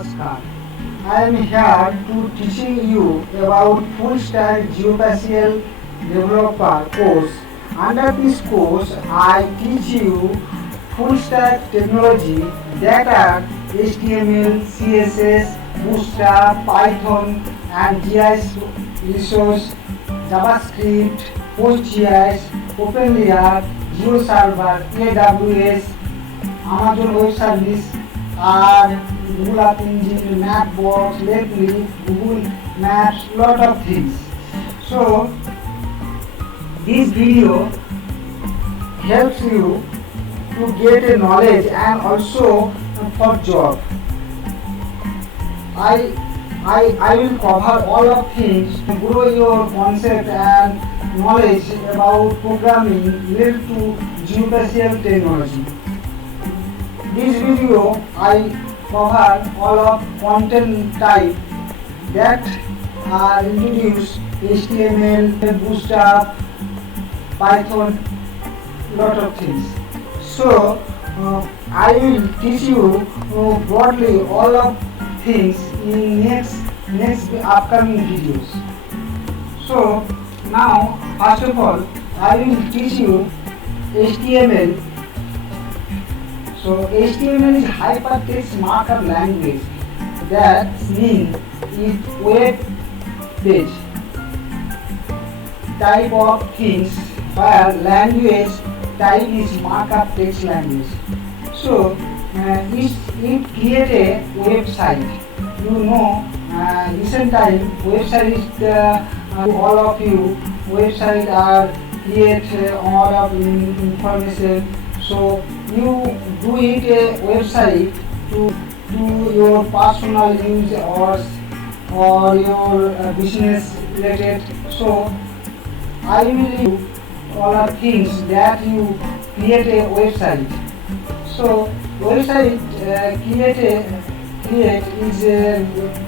Namaskar. I am here to teaching you about full stack Geospatial developer course. Under this course, I teach you full stack technology that are HTML, CSS, Bootstrap, Python, and GIS resource, JavaScript, PostGIS, OpenLayers, GeoServer, AWS, Amazon Web Service, and Google App Engine, Mapbox, Leaflet, Google Maps, lot of things. So this video helps you to get a knowledge and also for job. I will cover all of things to grow your concept and knowledge about programming related to geospatial technology. This video I cover all of content type that are introduced: HTML, Bootstrap, Python, lot of things. So I will teach you broadly all of things in next upcoming videos. So now first of all I will teach you HTML. So HTML is HyperText markup language. That means it's web page type of things, where language type is markup text language. So it create a website. You know, recent time website is all of you website are create all of information. So you do it a website to do your personal use or your business related. So I will do all of things that you create a website. So website create is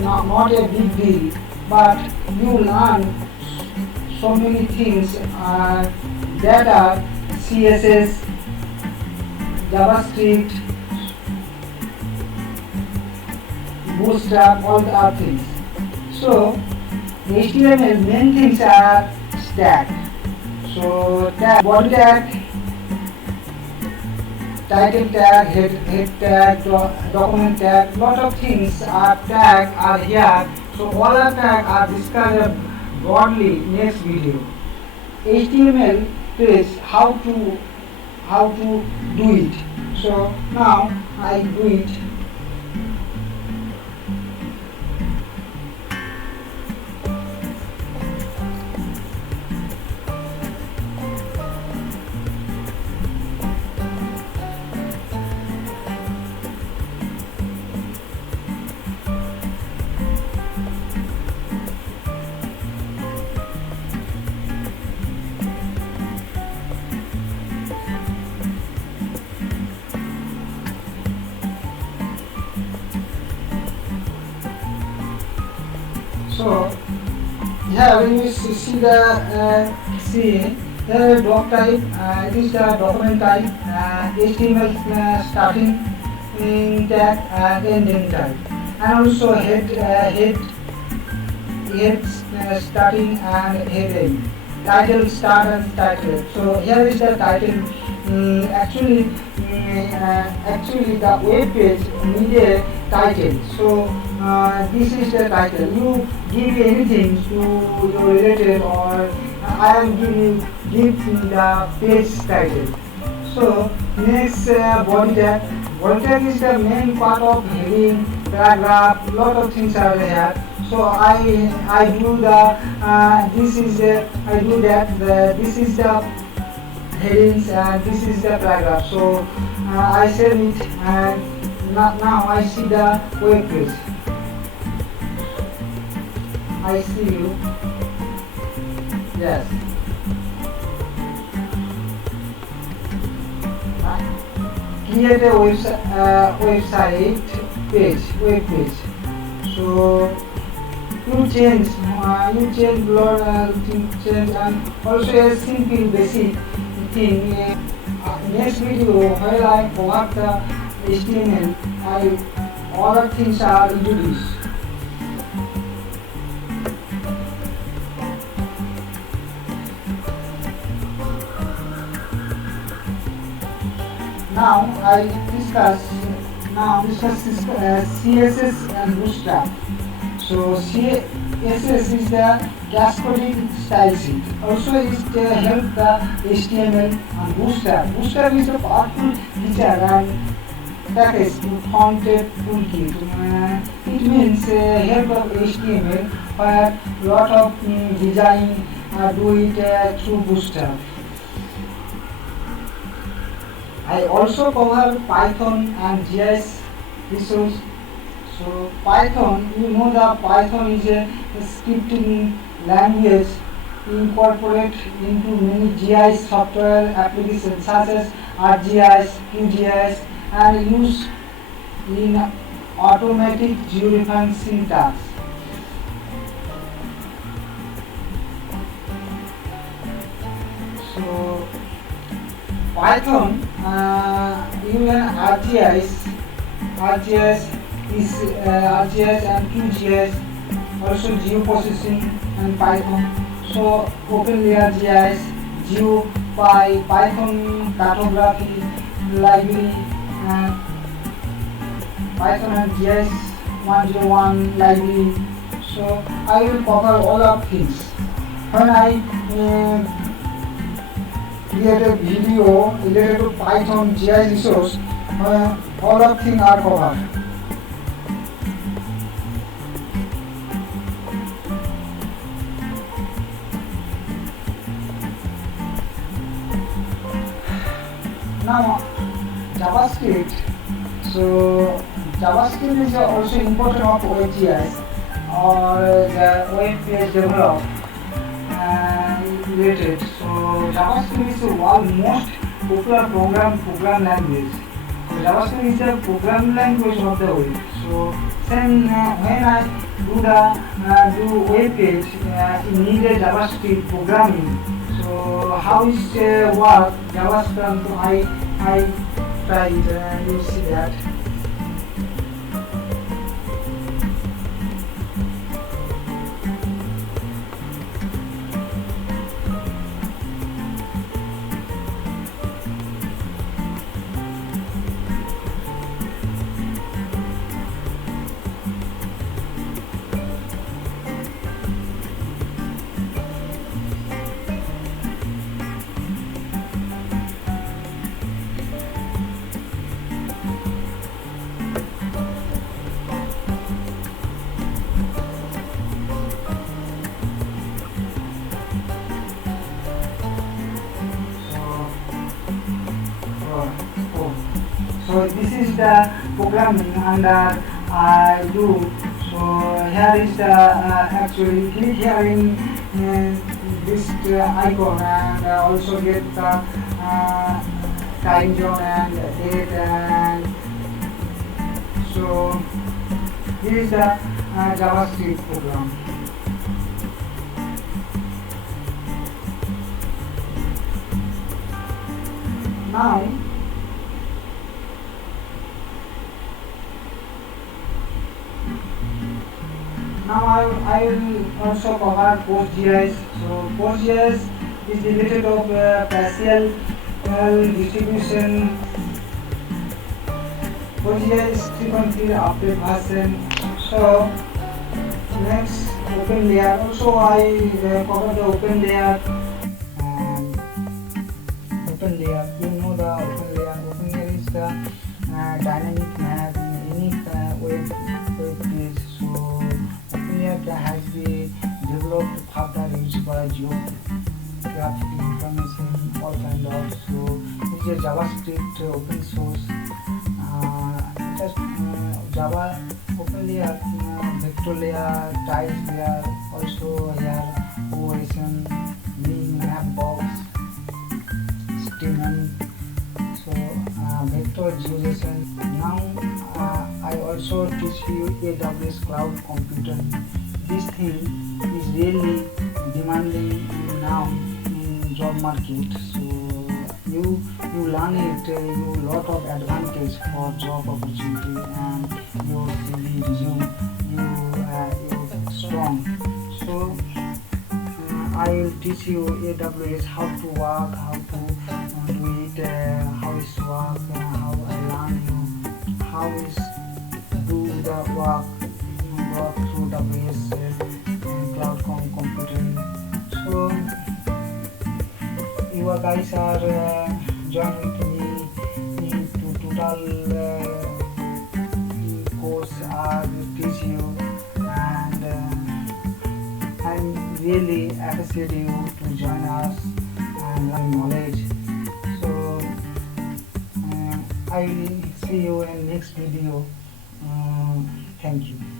not a big deal, but you learn so many things that are CSS, JavaScript, Bootstrap, all the other things. So HTML main things are stack. So tag, body tag, title tag, head tag, document tag, lot of things are tag are here. So all the tag are discussed broadly next video. HTML page how to do it. So now I do it. So here when you see the the doc type, it is the document type, HTML starting tag and ending tag, and also head starting and head end, title start and title. So here is the title. Actually the web page need a title. So this is the title. You give anything to your related, or I am give the page title. So next body tag. Body tag is the main part of heading, paragraph, lot of things are there. So I do the I do that. This is the headings and this is the paragraph. So I save it, and now I see the web page. I see you. Yes. Create a website page, web page. So you change lot change, and also a simple basic thing. Next video, while I cover the HTML, I other things are introduced. Now I discuss CSS and Bootstrap. So CSS is the Cascading Style Sheet. Also it help the HTML and Bootstrap. Bootstrap is a powerful feature and package to font-ed toolkit. It means help of HTML where lot of design do it through Bootstrap. I also cover Python and GIS resource. So Python, you know that Python is a scripting language incorporated into many GIS software applications such as ArcGIS, QGIS, and used in automatic georeferencing tasks. So Python, even ArcGIS and QGIS, also Geoprocessing and Python. So OpenLayers GIS, Geopy, Python Cartographic library, Python and GIS 101 library. So I will cover all of things. When I create a video related to Python GIS resource, all of things are covered. Now JavaScript. So JavaScript is also important of ArcGIS or the web page develop related. So JavaScript is the world's most popular program language. So JavaScript is the program language of the web. So then when I do web page, it needed JavaScript programming. So how is work JavaScript? I tried. You see that. So this is the programming and I do. So here is the actually click here in this icon and also get the time zone and date, and so this is the JavaScript program. Now I will also cover PostGIS. So PostGIS is related of spatial distribution. PostGIS is 3.3 update version. So next OpenLayer. Also I cover the OpenLayer. OpenLayer, you know the OpenLayer. OpenLayer is the dynamic map in any web page. So OpenLayer has been developed further used by geographic information, all kind of. So it's a JavaScript open source. Just Java OpenLayer, vector layer, tiles layer, also here OSM, being Mapbox, so vector GeoServer. Now I also teach you AWS cloud computing. This thing is really demanding now in job market. So you learn it, you lot of advantage for job opportunity, and your CV resume, you strong. So I will teach you AWS how to work, how to do it, how is work, how I learn you, how is do the work through AWS cloud computing. So you guys are join with me to total course I will teach you, and I'm really appreciate you to join us and learn knowledge. So I will see you in next video. Thank you.